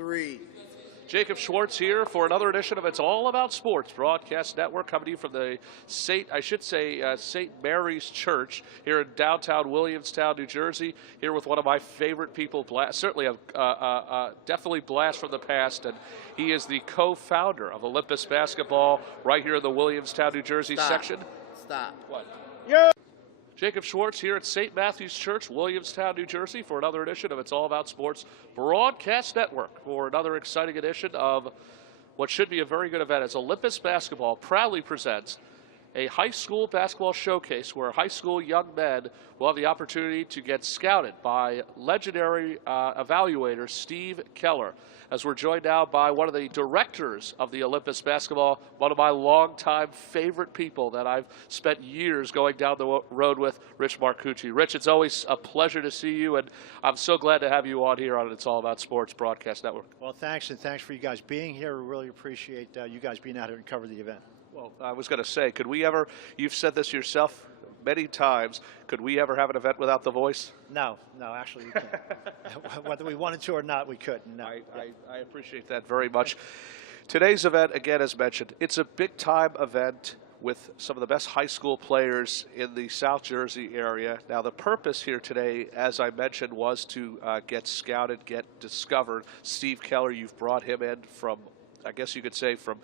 3. Jacob Schwartz here for another edition of It's All About Sports Broadcast Network, coming to you from the St. Mary's Church here in downtown Williamstown, New Jersey. Here with one of my favorite people, certainly definitely blast from the past, and he is the co-founder of Olympus Basketball right here in the Williamstown, New Jersey section. Stop. What? Yeah. Jacob Schwartz here at St. Matthew's Church, Williamstown, New Jersey, for another edition of It's All About Sports Broadcast Network, for another exciting edition of what should be a very good event, as Olympus Basketball proudly presents a high school basketball showcase where high school young men will have the opportunity to get scouted by legendary evaluator Steve Keller. As we're joined now by one of the directors of the Olympus Basketball, one of my longtime favorite people that I've spent years going down the road with, Rich Marcucci. Rich, it's always a pleasure to see you, and I'm so glad to have you on here on It's All About Sports Broadcast Network. Well, thanks, and thanks for you guys being here. We really appreciate you guys being out here and cover the event. Well, I was going to say, could we ever, you've said this yourself many times, could we ever have an event without the voice? No, actually we can't. Whether we wanted to or not, we couldn't. No. I appreciate that very much. Today's event, again, as mentioned, it's a big-time event with some of the best high school players in the South Jersey area. Now, the purpose here today, as I mentioned, was to get scouted, get discovered. Steve Keller, you've brought him in from, I guess you could say, from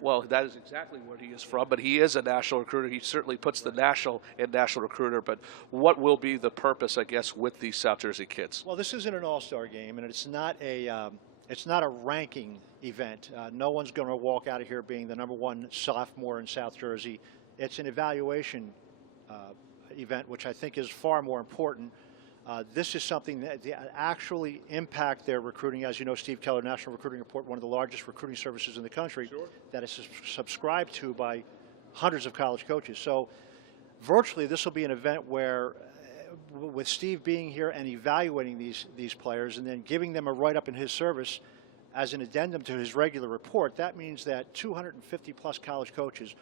well, that is exactly where he is from, but he is a national recruiter. He certainly puts the national in national recruiter. But what will be the purpose, I guess, with these South Jersey kids? Well, this isn't an all-star game, and it's not a ranking event. No one's going to walk out of here being the #1 sophomore in South Jersey. It's an evaluation event, which I think is far more important. This is something that actually impact their recruiting. As you know, Steve Keller, National Recruiting Report, one of the largest recruiting services in the country, sure, that is subscribed to by hundreds of college coaches. So virtually this will be an event where, with Steve being here and evaluating these players and then giving them a write-up in his service as an addendum to his regular report, that means that 250-plus college coaches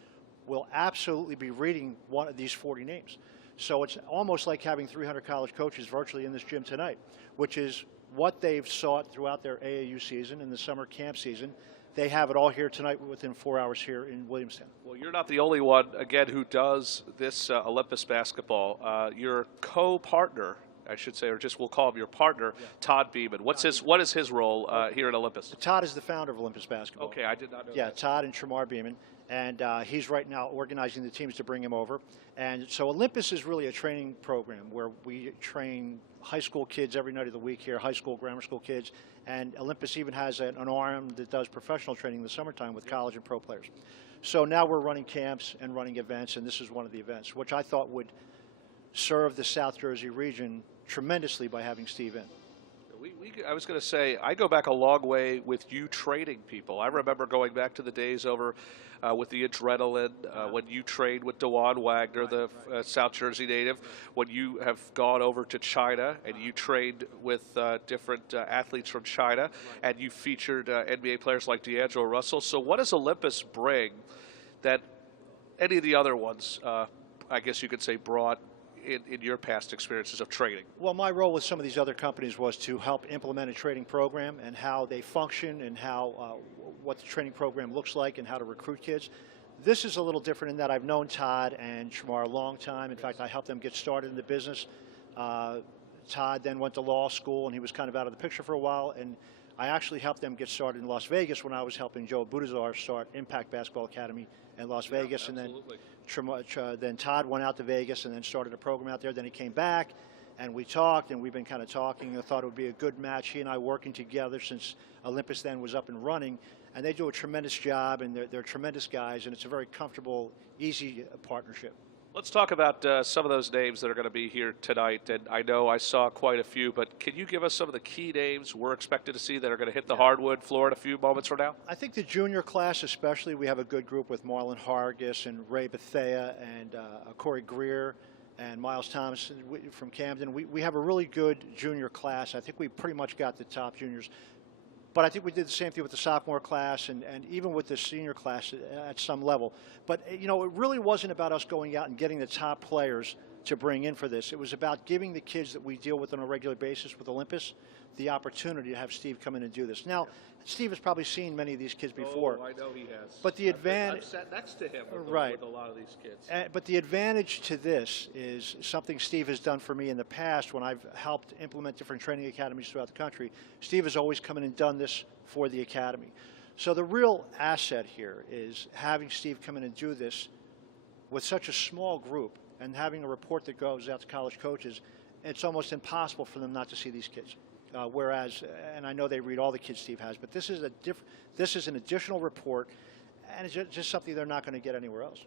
will absolutely be reading one of these 40 names. So it's almost like having 300 college coaches virtually in this gym tonight, which is what they've sought throughout their AAU season and the summer camp season. They have it all here tonight within 4 hours here in Williamstown. Well, you're not the only one, again, who does this Olympus basketball. Your co-partner, I should say, or just we'll call him your partner, yeah, Todd Beeman. What is his role here at Olympus? Todd is the founder of Olympus Basketball. Okay, I did not know that. Yeah, Todd and Tremar Beeman. And he's right now organizing the teams to bring him over. And so Olympus is really a training program where we train high school kids every night of the week here, high school, grammar school kids. And Olympus even has an arm that does professional training in the summertime with college and pro players. So now we're running camps and running events, and this is one of the events, which I thought would serve the South Jersey region tremendously by having Steve in. I was going to say, I go back a long way with you training people. I remember going back to the days over with the Adrenaline, when you trained with DeJuan Wagner, the South Jersey native, when you have gone over to China and you trained with different athletes from China, and you featured NBA players like D'Angelo Russell. So what does Olympus bring that any of the other ones, I guess you could say, brought in your past experiences of training? Well, my role with some of these other companies was to help implement a training program and how they function and how what the training program looks like and how to recruit kids. This is a little different in that I've known Todd and Tremar a long time. In fact, I helped them get started in the business. Todd then went to law school, and he was kind of out of the picture for a while. And I actually helped them get started in Las Vegas when I was helping Joe Budazar start Impact Basketball Academy in Las Vegas. And then Todd went out to Vegas and then started a program out there. Then he came back, and we talked, and we've been kind of talking. I thought it would be a good match. He and I working together since Olympus then was up and running. And they do a tremendous job, and they're tremendous guys, and it's a very comfortable, easy partnership. Let's talk about some of those names that are going to be here tonight. And I know I saw quite a few, but can you give us some of the key names we're expected to see that are going to hit the hardwood floor in a few moments from now? I think the junior class especially, we have a good group with Marlon Hargis and Ray Bethea and Corey Greer and Miles Thomas from Camden. We have a really good junior class. I think we pretty much got the top juniors. But I think we did the same thing with the sophomore class and even with the senior class at some level. But, you know, it really wasn't about us going out and getting the top players to bring in for this. It was about giving the kids that we deal with on a regular basis with Olympus the opportunity to have Steve come in and do this. Now, Steve has probably seen many of these kids before. Oh, I know he has. But the advantage, I've sat next to him with, right, with a lot of these kids. But the advantage to this is something Steve has done for me in the past when I've helped implement different training academies throughout the country. Steve has always come in and done this for the academy. So the real asset here is having Steve come in and do this with such a small group and having a report that goes out to college coaches. It's almost impossible for them not to see these kids. Whereas, and I know they read all the kids Steve has, but this is an additional report, and it's just something they're not going to get anywhere else.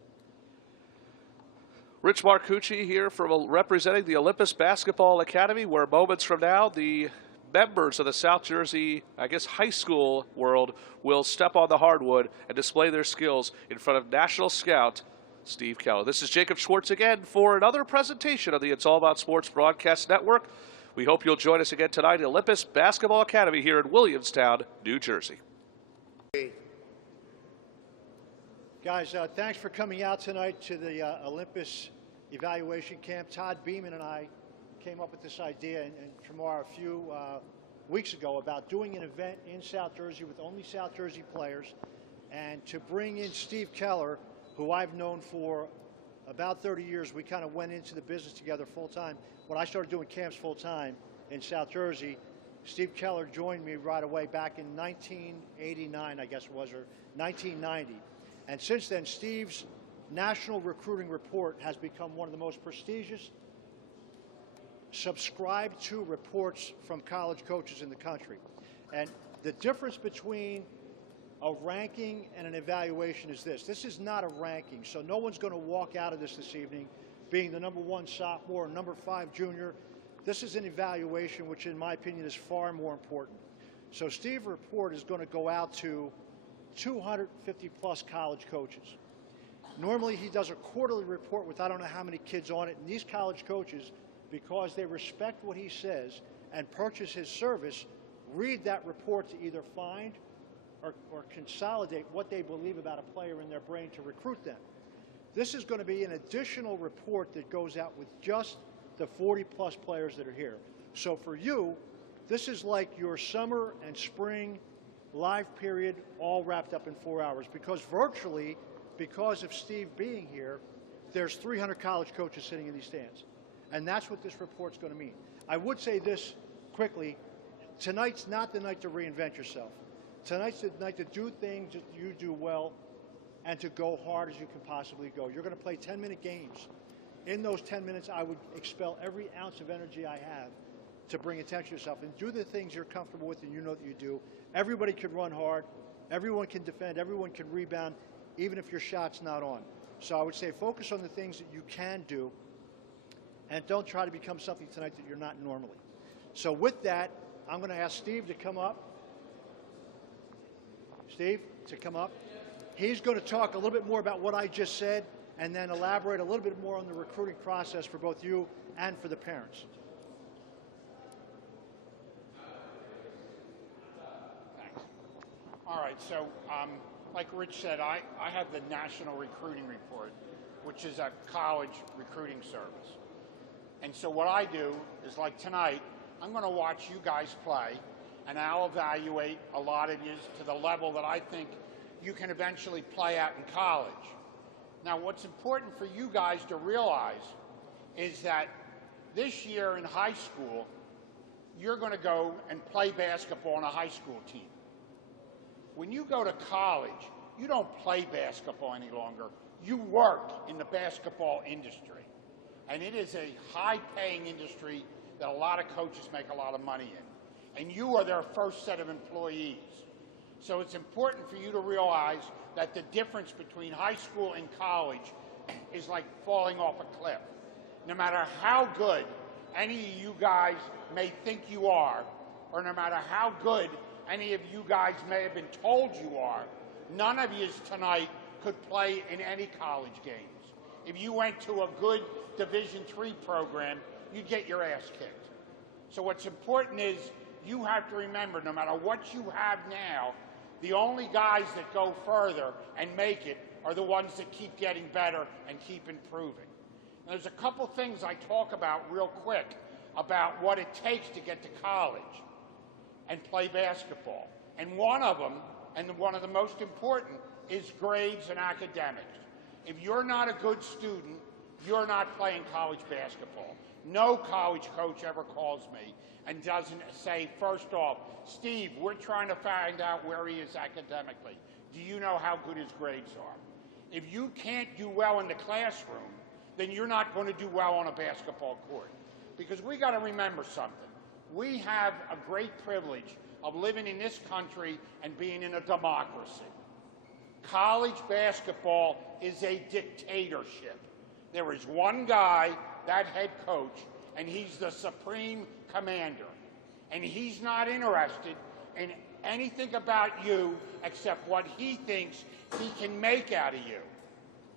Rich Marcucci here representing the Olympus Basketball Academy, where moments from now the members of the South Jersey, I guess, high school world will step on the hardwood and display their skills in front of national scout Steve Keller. This is Jacob Schwartz again for another presentation of the It's All About Sports Broadcast Network. We hope you'll join us again tonight at Olympus Basketball Academy here in Williamstown, New Jersey. Guys, thanks for coming out tonight to the Olympus evaluation camp. Todd Beeman and I came up with this idea and Tramar a few weeks ago about doing an event in South Jersey with only South Jersey players, and to bring in Steve Keller, who I've known for about 30 years. We kind of went into the business together full time. When I started doing camps full time in South Jersey, Steve Keller joined me right away back in 1989, I guess it was, or 1990. And since then, Steve's National Recruiting Report has become one of the most prestigious subscribed to reports from college coaches in the country. And the difference between a ranking and an evaluation is this. This is not a ranking, so no one's going to walk out of this evening being the #1 sophomore or #5 junior. This is an evaluation, which in my opinion is far more important. So Steve's report is going to go out to 250 plus college coaches. Normally he does a quarterly report with I don't know how many kids on it, and these college coaches, because they respect what he says and purchase his service, read that report to either find or consolidate what they believe about a player in their brain to recruit them. This is going to be an additional report that goes out with just the 40 plus players that are here. So for you, this is like your summer and spring live period all wrapped up in 4 hours, because virtually, because of Steve being here, there's 300 college coaches sitting in these stands. And that's what this report's going to mean. I would say this quickly. Tonight's not the night to reinvent yourself. Tonight's the night to do things that you do well and to go hard as you can possibly go. You're going to play 10-minute games. In those 10 minutes, I would expel every ounce of energy I have to bring attention to yourself and do the things you're comfortable with and you know that you do. Everybody can run hard. Everyone can defend. Everyone can rebound, even if your shot's not on. So I would say focus on the things that you can do and don't try to become something tonight that you're not normally. So with that, I'm going to ask Steve to come up. Steve, to come up. He's going to talk a little bit more about what I just said and then elaborate a little bit more on the recruiting process for both you and for the parents. Thanks. All right, so like Rich said, I have the National Recruiting Report, which is a college recruiting service. And so what I do is, like tonight, I'm going to watch you guys play, and I'll evaluate a lot of you to the level that I think you can eventually play at in college. Now, what's important for you guys to realize is that this year in high school, you're going to go and play basketball on a high school team. When you go to college, you don't play basketball any longer. You work in the basketball industry. And it is a high-paying industry that a lot of coaches make a lot of money in. And you are their first set of employees. So it's important for you to realize that the difference between high school and college is like falling off a cliff. No matter how good any of you guys may think you are, or no matter how good any of you guys may have been told you are, none of you tonight could play in any college games. If you went to a good Division III program, you'd get your ass kicked. So what's important is you have to remember, no matter what you have now, the only guys that go further and make it are the ones that keep getting better and keep improving. And there's a couple things I talk about real quick about what it takes to get to college and play basketball. And one of them, and one of the most important, is grades and academics. If you're not a good student, you're not playing college basketball. No college coach ever calls me and doesn't say, first off, Steve, we're trying to find out where he is academically. Do you know how good his grades are? If you can't do well in the classroom, then you're not going to do well on a basketball court. Because we got to remember something. We have a great privilege of living in this country and being in a democracy. College basketball is a dictatorship. There is one guy, that head coach, and he's the supreme commander. And he's not interested in anything about you except what he thinks he can make out of you.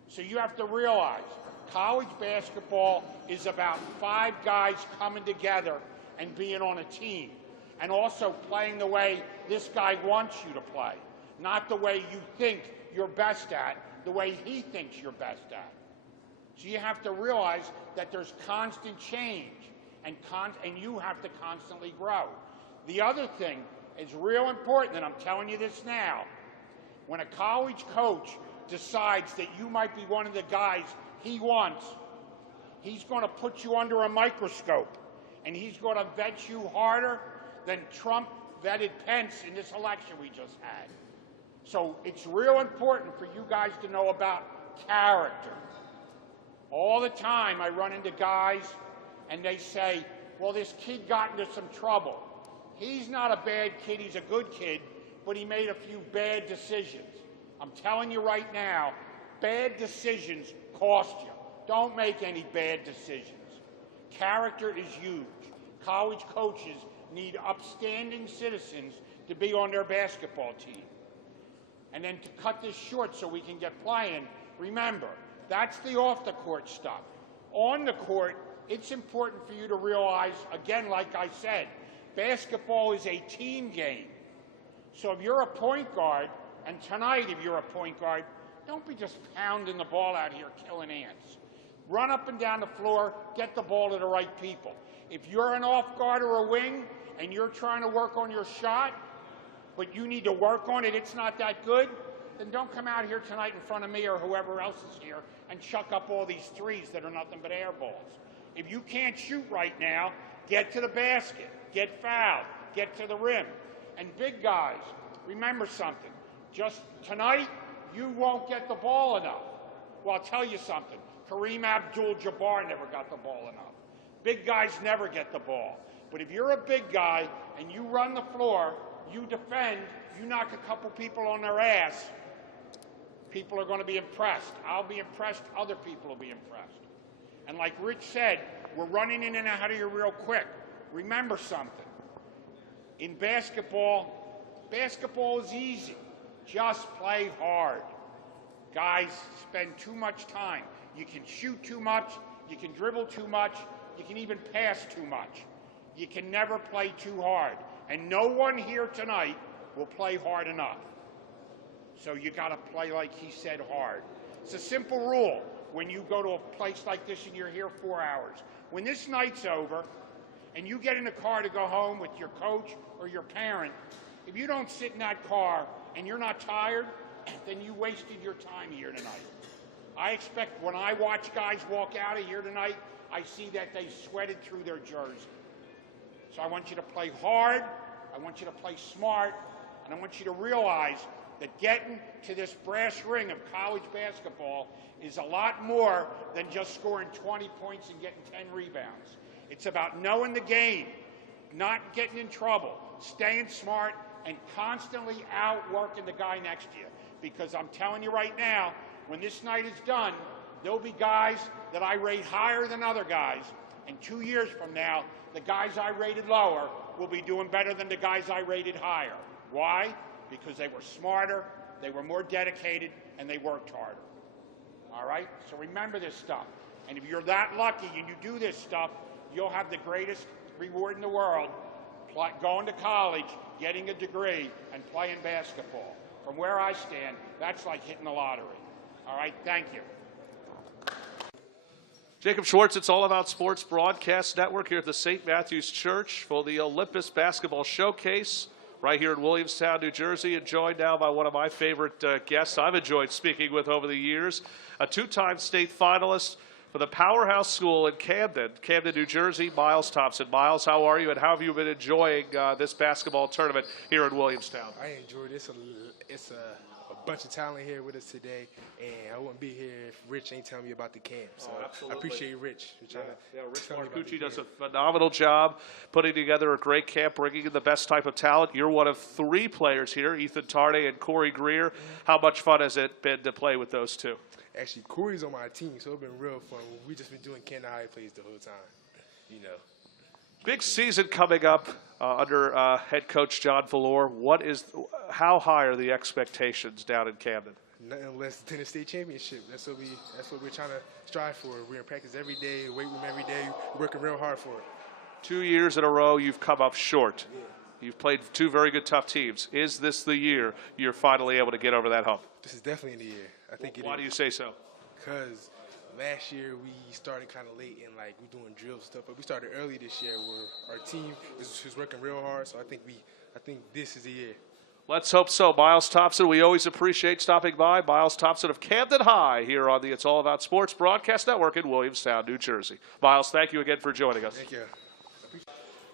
So you have to realize, college basketball is about 5 guys coming together and being on a team, and also playing the way this guy wants you to play, not the way you think you're best at, the way he thinks you're best at. So you have to realize that there's constant change, and you have to constantly grow. The other thing is real important, and I'm telling you this now. When a college coach decides that you might be one of the guys he wants, he's going to put you under a microscope, and he's going to vet you harder than Trump vetted Pence in this election we just had. So it's real important for you guys to know about character. All the time I run into guys and they say, well, this kid got into some trouble. He's not a bad kid, he's a good kid, but he made a few bad decisions. I'm telling you right now, bad decisions cost you. Don't make any bad decisions. Character is huge. College coaches need upstanding citizens to be on their basketball team. And then to cut this short so we can get playing, remember, that's the off-the-court stuff. On the court, it's important for you to realize, again, like I said, basketball is a team game. So if you're a point guard, and tonight if you're a point guard, don't be just pounding the ball out here killing ants. Run up and down the floor, get the ball to the right people. If you're an off guard or a wing, and you're trying to work on your shot, but you need to work on it, it's not that good, then don't come out here tonight in front of me or whoever else is here and chuck up all these threes that are nothing but air balls. If you can't shoot right now, get to the basket, get fouled, get to the rim. And big guys, remember something. Just tonight, you won't get the ball enough. Well, I'll tell you something. Kareem Abdul-Jabbar never got the ball enough. Big guys never get the ball. But if you're a big guy and you run the floor, you defend, you knock a couple people on their ass, people are going to be impressed. I'll be impressed. Other people will be impressed. And like Rich said, we're running in and out of here real quick. Remember something. In basketball, basketball is easy. Just play hard. Guys spend too much time. You can shoot too much. You can dribble too much. You can even pass too much. You can never play too hard. And no one here tonight will play hard enough. So you got to play, like he said, hard. It's a simple rule. When you go to a place like this and you're here 4 hours, when this night's over and you get in a car to go home with your coach or your parent, if you don't sit in that car and you're not tired, then you wasted your time here tonight. I expect when I watch guys walk out of here tonight, I see that they sweated through their jersey. So I want you to play hard, I want you to play smart, and I want you to realize that getting to this brass ring of college basketball is a lot more than just scoring 20 points and getting 10 rebounds. It's about knowing the game, not getting in trouble, staying smart, and constantly outworking the guy next to you. Because I'm telling you right now, when this night is done, there'll be guys that I rate higher than other guys. And 2 years from now, the guys I rated lower will be doing better than the guys I rated higher. Why? Because they were smarter, they were more dedicated, and they worked harder. All right? So remember this stuff. And if you're that lucky and you do this stuff, you'll have the greatest reward in the world, going to college, getting a degree, and playing basketball. From where I stand, that's like hitting the lottery. All right? Thank you. Jacob Schwartz, it's All About Sports Broadcast Network here at the St. Matthew's Church for the Olympus Basketball Showcase right here in Williamstown, New Jersey, and joined now by one of my favorite guests I've enjoyed speaking with over the years, a two-time state finalist for the Powerhouse School in Camden, New Jersey, Miles Thompson. Miles, how are you, and how have you been enjoying this basketball tournament here in Williamstown? I enjoyed this. It's a bunch of talent here with us today, and I wouldn't be here if Rich ain't telling me about the camp. So I appreciate Rich. Rich Marcucci does a phenomenal job putting together a great camp, bringing in the best type of talent. You're one of three players here, Ethan Tarde and Corey Greer. How much fun has it been to play with those two? Actually, Corey's on my team, so it's been real fun. We just been doing Ken High plays the whole time, you know. Big season coming up under head coach John Valor. How high are the expectations down in Camden? Nothing less than the state championship. That's what we're trying to strive for. We're in practice every day, weight room every day, working real hard for it. 2 years in a row, you've come up short. Yeah. You've played two very good, tough teams. Is this the year you're finally able to get over that hump? This is definitely the year. I think it is. Why do you say so? Because last year we started kind of late and like we're doing drills and stuff, but we started early this year where our team is working real hard. So I think this is the year. Let's hope so. Miles Thompson, we always appreciate stopping by. Miles Thompson of Camden High here on the It's All About Sports Broadcast Network in Williamstown, New Jersey. Miles, thank you again for joining us. Thank you.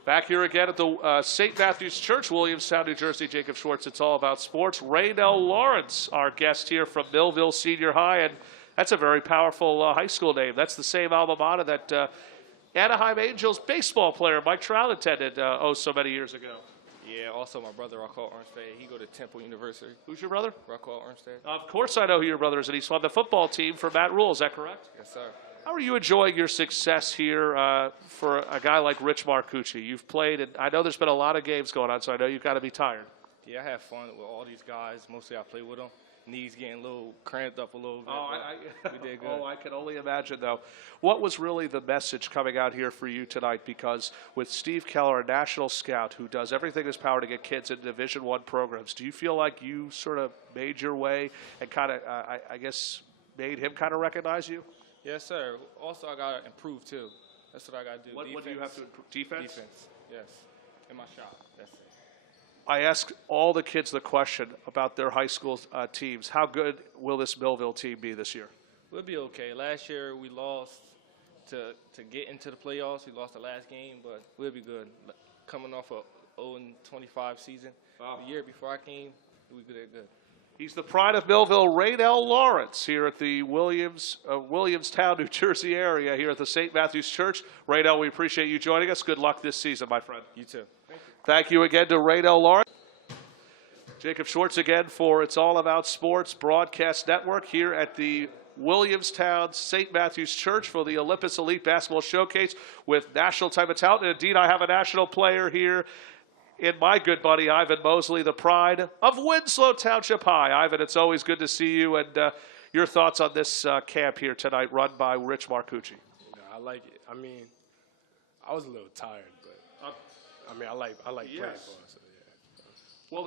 Back here again at the St. Matthew's Church, Williamstown, New Jersey. Jacob Schwartz, It's All About Sports. Raynell Lawrence, our guest here from Millville Senior High, and that's a very powerful high school name. That's the same alma mater that Anaheim Angels baseball player Mike Trout attended so many years ago. Yeah, also my brother, Raquel Armstead. He go to Temple University. Who's your brother? Raquel Armstead. Of course I know who your brother is, and he's on the football team for Matt Rule. Is that correct? Yes, sir. How are you enjoying your success here for a guy like Rich Marcucci? You've played, and I know there's been a lot of games going on, so I know you've got to be tired. Yeah, I have fun with all these guys. Mostly I play with them. Knees getting a little cramped up a little bit. We did good. Oh, I can only imagine, though. What was really the message coming out here for you tonight? Because with Steve Keller, a national scout who does everything in his power to get kids into Division I programs, do you feel like you sort of made your way and kind of, I guess, made him kind of recognize you? Yes, sir. Also, I got to improve, too. That's what I got to do. What do you have to improve? Defense? Defense, yes. In my shot. That's it. I ask all the kids the question about their high school teams. How good will this Millville team be this year? We'll be okay. Last year we lost to get into the playoffs. We lost the last game, but we'll be good. Coming off a 0-25 season. Wow. The year before I came, we did good. He's the pride of Millville, Raynell Lawrence, here at the Williamstown, New Jersey area, here at the St. Matthew's Church. Raynell, we appreciate you joining us. Good luck this season, my friend. You too. Thank you again to Raynell Lawrence. Jacob Schwartz again for It's All About Sports Broadcast Network here at the Williamstown St. Matthew's Church for the Olympus Elite Basketball Showcase with national type of talent. And indeed, I have a national player here in my good buddy, Ivan Mosley, the pride of Winslow Township High. Ivan, it's always good to see you, and your thoughts on this camp here tonight run by Rich Marcucci. I like it. I mean, I was a little tired, but I like playing ball. So yeah.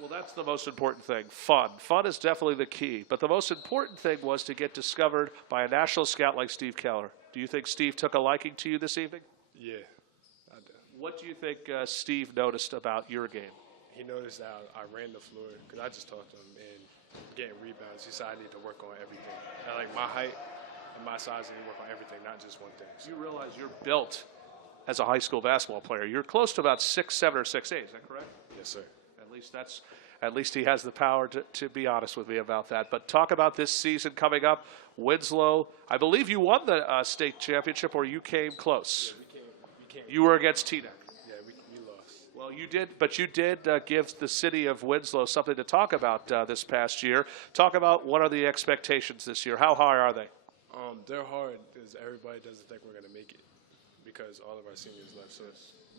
Well, that's the most important thing. Fun. Fun is definitely the key. But the most important thing was to get discovered by a national scout like Steve Keller. Do you think Steve took a liking to you this evening? Yeah, I do. What do you think Steve noticed about your game? He noticed that I ran the floor because I just talked to him and getting rebounds. He said I need to work on everything. I like my height and my size, I need to work on everything, not just one thing. So. You realize you're built as a high school basketball player. You're close to about 6'7" or 6'8", is that correct? Yes, sir. At least he has the power to be honest with me about that. But talk about this season coming up. Winslow, I believe you won the state championship, or you came close. Yeah, we came. You were against TNEC. Yeah, we lost. Well, you did, but you did give the city of Winslow something to talk about this past year. Talk about what are the expectations this year. How high are they? They're hard because everybody doesn't think we're going to make it because all of our seniors left, so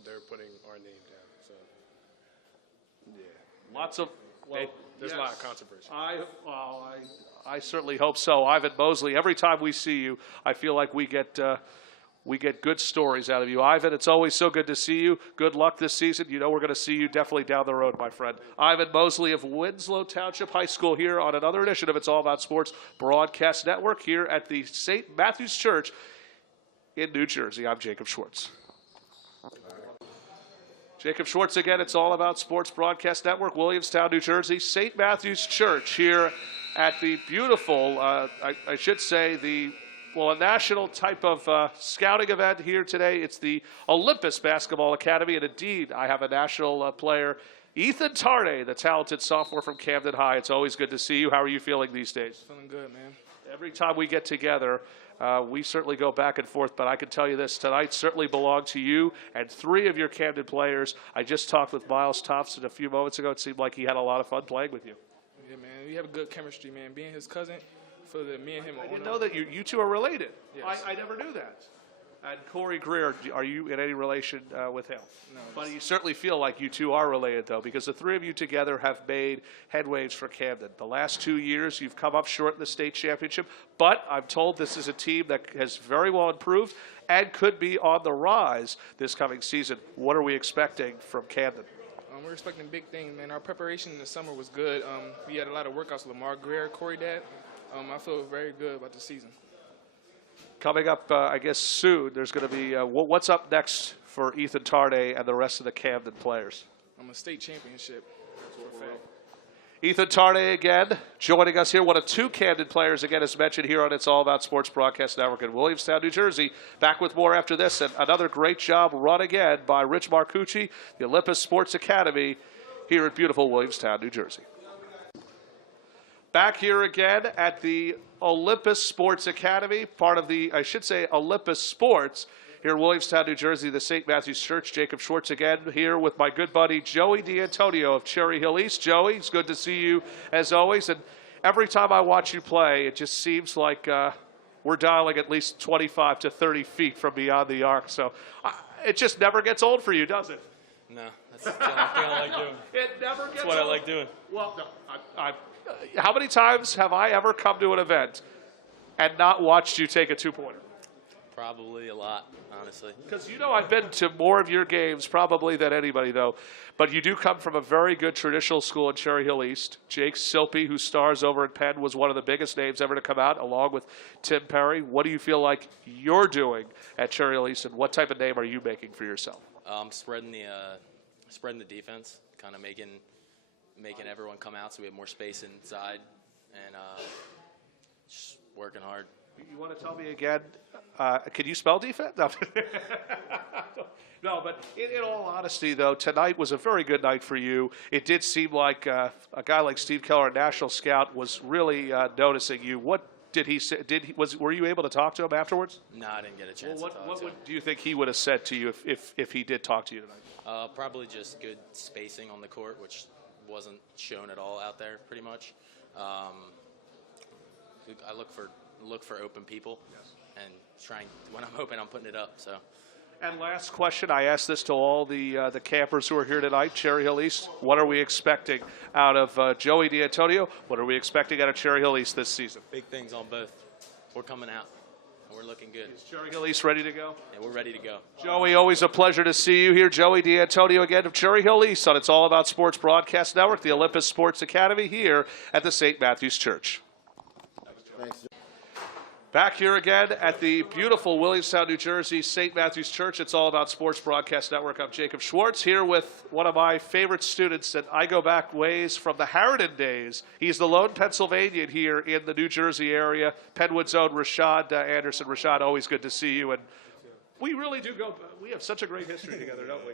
they're putting our name down. So, yeah. Lots of there's a lot of controversy. I certainly hope so. Ivan Mosley, every time we see you, I feel like we get good stories out of you. Ivan, it's always so good to see you. Good luck this season. You know we're going to see you definitely down the road, my friend. Ivan Mosley of Winslow Township High School here on another edition of It's All About Sports Broadcast Network here at the St. Matthew's Church in New Jersey. I'm Jacob Schwartz. Jacob Schwartz again. It's All About Sports Broadcast Network, Williamstown, New Jersey. St. Matthew's Church here at the beautiful, I should say, a national type of scouting event here today. It's the Olympus Basketball Academy, and indeed, I have a national player, Ethan Tarde, the talented sophomore from Camden High. It's always good to see you. How are you feeling these days? Feeling good, man. Every time we get together, we certainly go back and forth, but I can tell you this, tonight certainly belonged to you and 3 of your Camden players. I just talked with Miles Thompson a few moments ago. It seemed like he had a lot of fun playing with you. Yeah, man. We have a good chemistry, man. Being his cousin, for the me and him. I didn't know that you two are related. Yes. I never knew that. And Corey Greer, are you in any relation with him? No. But you certainly feel like you two are related, though, because the 3 of you together have made headways for Camden. The last 2 years, you've come up short in the state championship, but I'm told this is a team that has very well improved and could be on the rise this coming season. What are we expecting from Camden? We're expecting big things, man. Our preparation in the summer was good. We had a lot of workouts with Lamar Greer, Corey Dad. I feel very good about the season. Coming up, I guess, soon, there's going to be what's up next for Ethan Tarde and the rest of the Camden players? A state championship. For a fact. Ethan Tarde again joining us here. One of 2 Camden players, again, as mentioned here on It's All About Sports Broadcast Network in Williamstown, New Jersey. Back with more after this. And another great job run again by Rich Marcucci, the Olympus Sports Academy here at beautiful Williamstown, New Jersey. Back here again at the Olympus Sports Academy, part of the, I should say, Olympus Sports here in Williamstown, New Jersey, the St. Matthew's Church. Jacob Schwartz again here with my good buddy Joey D'Antonio of Cherry Hill East. Joey, it's good to see you as always. And every time I watch you play, it just seems like we're dialing at least 25 to 30 feet from beyond the arc. So it just never gets old for you, does it? No, that's the thing I like doing. It never gets That's what old. I like doing. Well, no, how many times have I ever come to an event and not watched you take a 2-pointer? Probably a lot, honestly. Because I've been to more of your games probably than anybody, though. But you do come from a very good traditional school in Cherry Hill East. Jake Silpy, who stars over at Penn, was one of the biggest names ever to come out, along with Tim Perry. What do you feel like you're doing at Cherry Hill East, and what type of name are you making for yourself? Spreading the defense, kind of making everyone come out so we have more space inside, and just working hard. You want to tell me again, can you spell defense? No, no, but in all honesty, though, tonight was a very good night for you. It did seem like a guy like Steve Keller, a national scout, was really noticing you. What did he say? Were you able to talk to him afterwards? No, I didn't get a chance Well, to talk what to him. do you think he would have said to you if he did talk to you tonight? Probably just good spacing on the court, which wasn't shown at all out there, pretty much. I look for open people, and when I'm open, I'm putting it up. So. And last question, I asked this to all the campers who are here tonight, Cherry Hill East. What are we expecting out of Joey D'Antonio? What are we expecting out of Cherry Hill East this season? Big things on both. We're coming out, and we're looking good. Is Cherry Hill East ready to go? And we're ready to go. Joey, always a pleasure to see you here. Joey D'Antonio again of Cherry Hill East on It's All About Sports Broadcast Network, the Olympus Sports Academy here at the St. Matthew's Church. Back here again at the beautiful Williamstown, New Jersey, St. Matthew's Church. It's All About Sports Broadcast Network. I'm Jacob Schwartz here with one of my favorite students that I go back ways from the Harridan days. He's the lone Pennsylvanian here in the New Jersey area. Penwood's own Rashad Anderson. Rashad, always good to see you. And we really do we have such a great history together, don't we?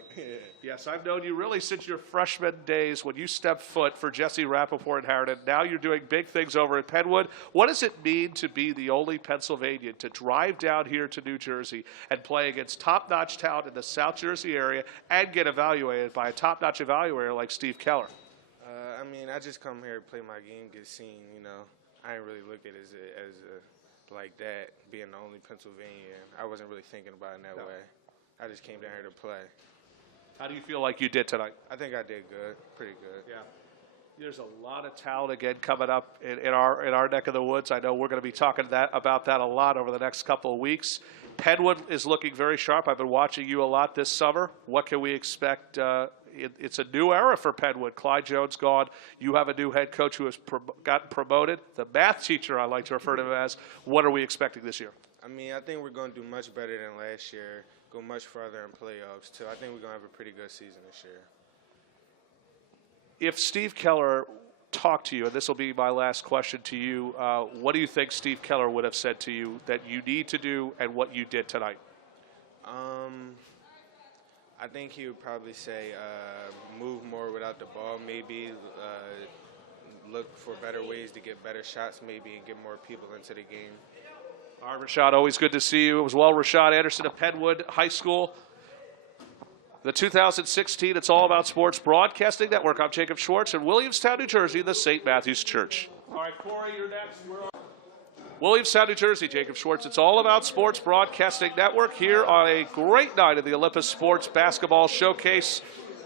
Yes, I've known you really since your freshman days when you stepped foot for Jesse Rappaport and Harridan. Now you're doing big things over at Penwood. What does it mean to be the only Pennsylvanian to drive down here to New Jersey and play against top-notch talent in the South Jersey area and get evaluated by a top-notch evaluator like Steve Keller? I just come here to play my game, get seen, I didn't really look at it as like that, being the only Pennsylvanian. I wasn't really thinking about it in that way. I just came down here to play. How do you feel like you did tonight? I think I did good, pretty good. Yeah. There's a lot of talent again coming up in our neck of the woods. I know we're going to be talking about that a lot over the next couple of weeks. Penwood is looking very sharp. I've been watching you a lot this summer. What can we expect? It's a new era for Penwood. Clyde Jones gone. You have a new head coach who has gotten promoted. The math teacher, I like to refer to him as. What are we expecting this year? I mean, I think we're going to do much better than last year, go much further in playoffs, too. I think we're going to have a pretty good season this year. If Steve Keller talked to you, and this will be my last question to you, what do you think Steve Keller would have said to you that you need to do and what you did tonight? I think he would probably say move more without the ball, maybe look for better ways to get better shots, maybe, and get more people into the game. All right, Rashad, always good to see you as well. Rashad Anderson of Penwood High School. The 2016 It's All About Sports Broadcasting Network. I'm Jacob Schwartz in Williamstown, New Jersey, the St. Matthew's Church. All right, Corey, you're next. Williamstown, New Jersey, Jacob Schwartz. It's All About Sports Broadcasting Network here on a great night of the Olympus Sports Basketball Showcase.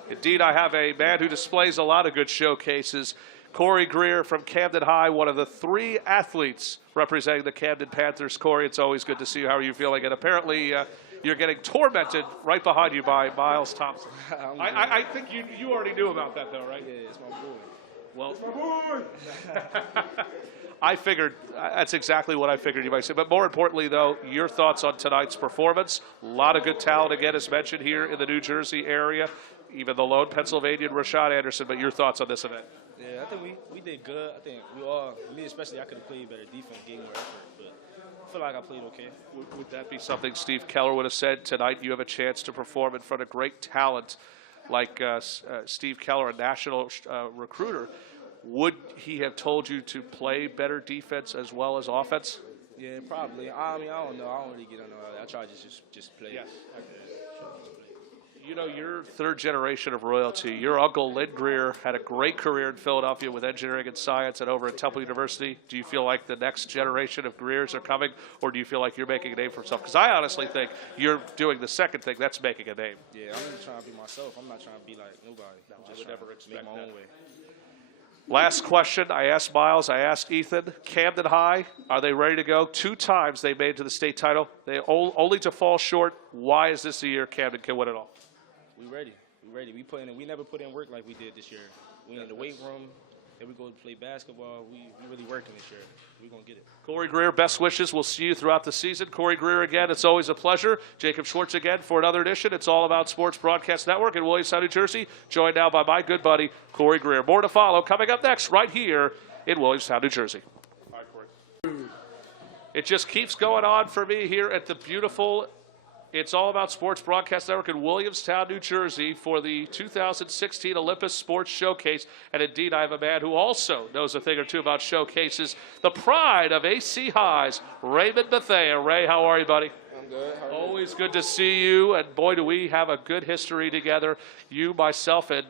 Indeed, I have a man who displays a lot of good showcases. Corey Greer from Camden High, one of the 3 athletes representing the Camden Panthers. Corey, it's always good to see you. How are you feeling? And apparently you're getting tormented right behind you by Miles Thompson. I think you already knew about that, though, right? Yeah, it's my boy. Well, it's my boy! I figured, that's exactly what I figured you might say. But more importantly, though, your thoughts on tonight's performance. A lot of good talent, again, as mentioned, here in the New Jersey area. Even the lone Pennsylvanian, Rashad Anderson. But your thoughts on this event? Yeah, I think we did good. I think we all, me especially, I could have played better defense, gave more effort. But I feel like I played okay. Would that be something Steve Keller would have said tonight? You have a chance to perform in front of great talent like Steve Keller, a national recruiter. Would he have told you to play better defense as well as offense? Yeah, probably. I mean, I don't know. I don't really get on that. I try to just play. Yes. You know, you're third generation of royalty. Your uncle, Lynn Greer, had a great career in Philadelphia with engineering and science and over at Temple University. Do you feel like the next generation of Greers are coming, or do you feel like you're making a name for yourself? Because I honestly think you're doing the second thing. That's making a name. Yeah, I'm really trying to be myself. I'm not trying to be like nobody. No, I'm I would never expect make my own way. Last question. I asked Miles. I asked Ethan. Camden High, are they ready to go? 2 times they made it to the state title. They only to fall short. Why is this the year Camden can win it all? We ready. We ready. We never put in work like we did this year. We in the weight room. Then we go to play basketball. We really working this year. We're going to get it. Corey Greer, best wishes. We'll see you throughout the season. Corey Greer again. It's always a pleasure. Jacob Schwartz again for another edition. It's All About Sports Broadcast Network in Williamstown, New Jersey. Joined now by my good buddy, Corey Greer. More to follow coming up next right here in Williamstown, New Jersey. All right, Corey. It just keeps going on for me here at the beautiful It's All About Sports Broadcast Network in Williamstown, New Jersey for the 2016 Olympus Sports Showcase. And indeed, I have a man who also knows a thing or two about showcases, the pride of AC High's, Raymond Bethea. Ray, how are you, buddy? I'm good. How are you? Always good to see you. And boy, do we have a good history together. You, myself, and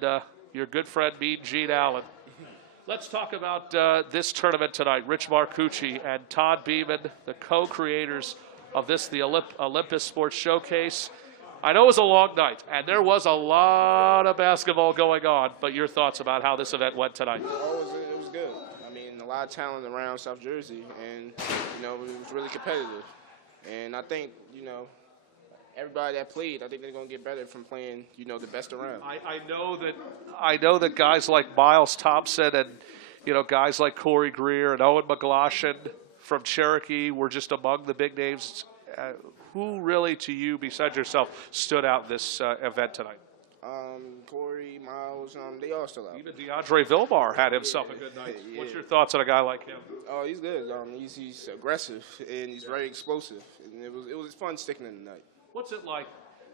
your good friend, Mean Gene Allen. Let's talk about this tournament tonight. Rich Marcucci and Todd Beeman, the co-creators of this, the Olympus Sports Showcase. I know it was a long night, and there was a lot of basketball going on, but your thoughts about how this event went tonight? Oh, it was good. I mean, a lot of talent around South Jersey, and, you know, it was really competitive. And I think, you know, everybody that played, I think they're going to get better from playing, you know, the best around. I know that guys like Miles Thompson and, you know, guys like Corey Greer and Owen McGloshin from Cherokee were just among the big names. Who really, to you, besides yourself, stood out in this event tonight? Corey, Miles, they all stood out. Even DeAndre Vilmar had himself a good night. Yeah. What's your thoughts on a guy like him? Oh, he's good. He's aggressive, and he's very explosive. And it was fun sticking in the night. What's it like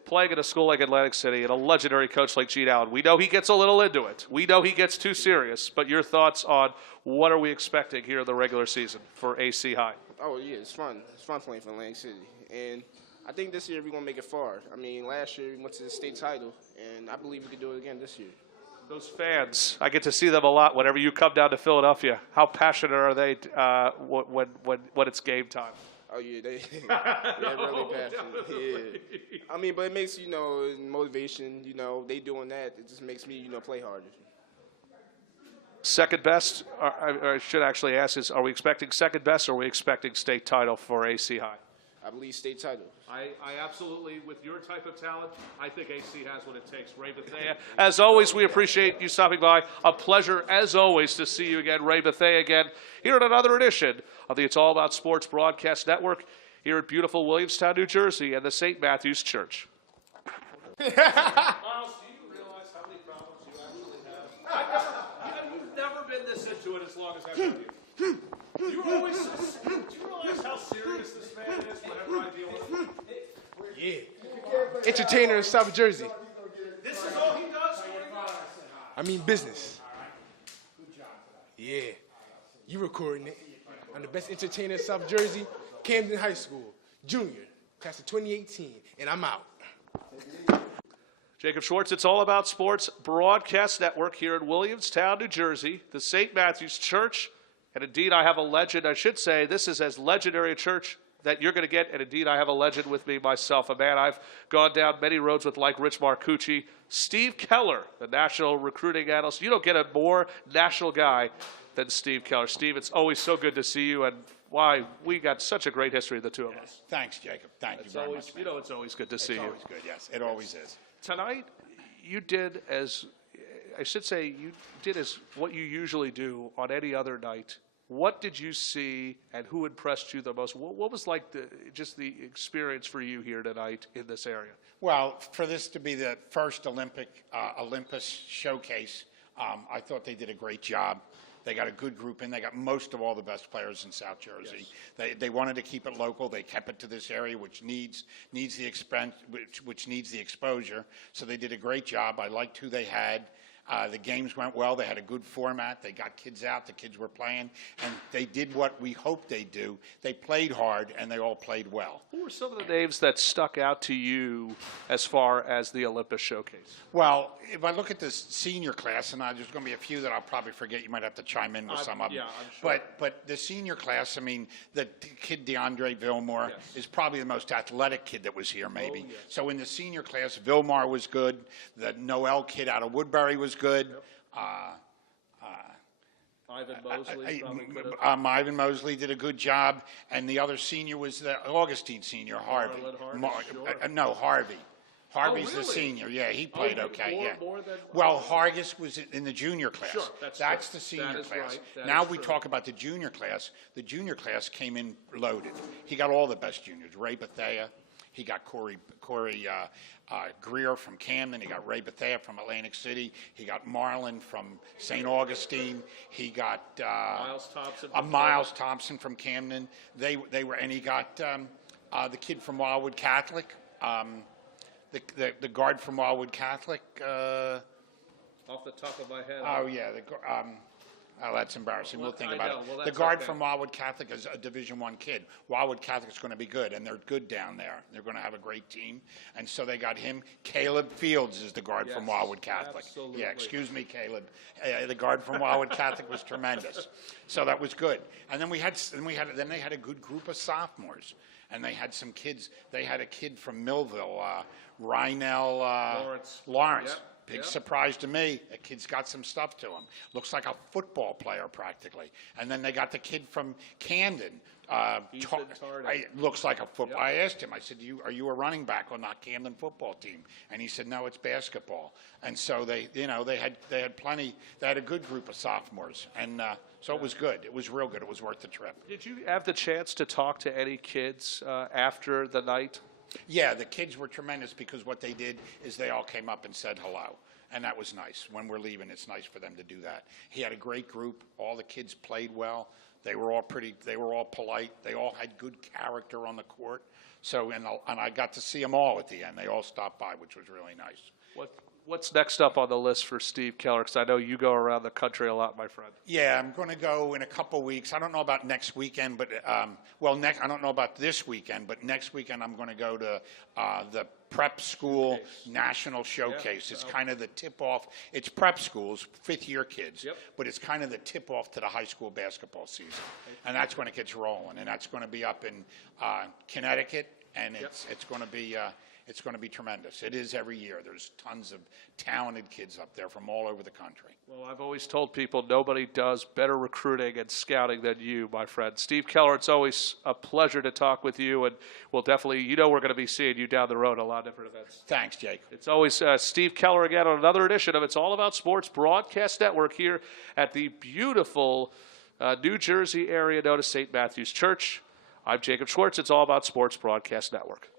playing at a school like Atlantic City and a legendary coach like Gene Allen? We know he gets a little into it. We know he gets too serious. But your thoughts on what are we expecting here in the regular season for AC High? Oh, yeah, it's fun. It's fun playing for Atlantic City. And I think this year we're going to make it far. I mean, last year we went to the state title, and I believe we could do it again this year. Those fans, I get to see them a lot whenever you come down to Philadelphia. How passionate are they when it's game time? Oh, yeah, they're really passionate. Yeah. I mean, but it makes, you know, motivation, you know, they doing that. It just makes me, you know, play harder. Second best, or I should actually ask is, are we expecting second best or are we expecting state title for AC High? I believe state title. I absolutely, with your type of talent, I think AC has what it takes. Ray Bethea, as always, we appreciate you stopping by. A pleasure, as always, to see you again. Ray Bethea again, here at another edition of the It's All About Sports Broadcast Network here at beautiful Williamstown, New Jersey, and the St. Matthew's Church. Miles, do you realize how many problems you actually have? You've never been this into it as long as I've known you. You always. Do you realize how serious this man is whenever I deal with him? Yeah. Entertainer in South Jersey. This is all he does. 45. I mean business. Yeah. You recording it. I'm the best entertainer in South Jersey, Camden High School, junior, class of 2018, and I'm out. Jacob Schwartz, it's all about sports broadcast network here in Williamstown, New Jersey, the St. Matthew's Church. And indeed, I have a legend. I should say this is as legendary a church that you're going to get. And indeed, I have a legend with me myself, a man I've gone down many roads with like Rich Marcucci. Steve Keller, the national recruiting analyst. You don't get a more national guy than Steve Keller. Steve, it's always so good to see you. And why, we got such a great history, the two of us. Thanks, Jacob. Thank you very much. You know, it's always good to see you. It's always good, yes. It always is. Tonight, you did as, I should say, you did as what you usually do on any other night. What did you see and who impressed you the most? What was like just the experience for you here tonight in this area? Well, for this to be the first Olympus showcase, I thought they did a great job. They got a good group in. They got most of all the best players in South Jersey. Yes. They wanted to keep it local. They kept it to this area, which needs the expense, which needs the exposure. So they did a great job. I liked who they had. The games went well. They had a good format. They got kids out. The kids were playing, and they did what we hoped they'd do. They played hard, and they all played well. Who were some of the names that stuck out to you as far as the Olympus showcase? Well, if I look at the senior class, and there's going to be a few that I'll probably forget. You might have to chime in with some of them. Yeah, I'm sure. But the senior class, I mean, the kid DeAndre Vilmore is probably the most athletic kid that was here, maybe. yes. So in the senior class, Vilmore was good. The Noel kid out of Woodbury was good. Ivan Mosley probably could have. Ivan Mosley did a good job, and the other senior was the Augustine senior, Harvey. No, Harvey. Harvey's the senior. Yeah, he played okay. More than, well, Hargis was in the junior class. Sure, that's the senior class. Right. Now we talk about the junior class. The junior class came in loaded. He got all the best juniors. Ray Bethea. He got Corey Greer from Camden. He got Ray Bethea from Atlantic City. He got Marlon from St. Augustine. He got Miles Thompson from Camden. They were, and he got the kid from Wildwood Catholic. The guard from Wildwood Catholic. Off the top of my head. Oh yeah, that's embarrassing. We'll think about it. Well, the guard from Wildwood Catholic is a Division I kid. Wildwood Catholic's going to be good, and they're good down there. They're going to have a great team, and so they got him. Caleb Fields is the guard from Wildwood Catholic. Absolutely. Yeah, excuse me, Caleb. The guard from Wildwood Catholic was tremendous, so that was good. And then they had a good group of sophomores, and they had some kids. They had a kid from Millville, Rynell Lawrence. Yep. Big surprise to me. The kid's got some stuff to him. Looks like a football player practically. And then they got the kid from Camden. Looks like a football. Yep. I asked him. I said, "Are you a running back on that Camden football team?" And he said, "No, it's basketball." And so they had plenty. They had a good group of sophomores, and so it was good. It was real good. It was worth the trip. Did you have the chance to talk to any kids after the night? Yeah, the kids were tremendous because what they did is they all came up and said hello. And that was nice. When we're leaving, it's nice for them to do that. He had a great group. All the kids played well. They were all polite. They all had good character on the court. So, and I got to see them all at the end. They all stopped by, which was really nice. What's next up on the list for Steve Keller? Because I know you go around the country a lot, my friend. Yeah, I'm going to go in a couple weeks. I don't know about next weekend, but I don't know about this weekend, but next weekend I'm going to go to the Prep School National Showcase. It's kind of the tip-off. It's prep schools, fifth-year kids, but it's kind of the tip-off to the high school basketball season. And that's when it gets rolling, and that's going to be up in Connecticut, and it's going to be it's going to be tremendous. It is every year. There's tons of talented kids up there from all over the country. Well, I've always told people nobody does better recruiting and scouting than you, my friend. Steve Keller, it's always a pleasure to talk with you, and we'll definitely, we're going to be seeing you down the road at a lot of different events. Thanks, Jake. It's always Steve Keller again on another edition of It's All About Sports Broadcast Network here at the beautiful New Jersey area known as St. Matthew's Church. I'm Jacob Schwartz. It's All About Sports Broadcast Network.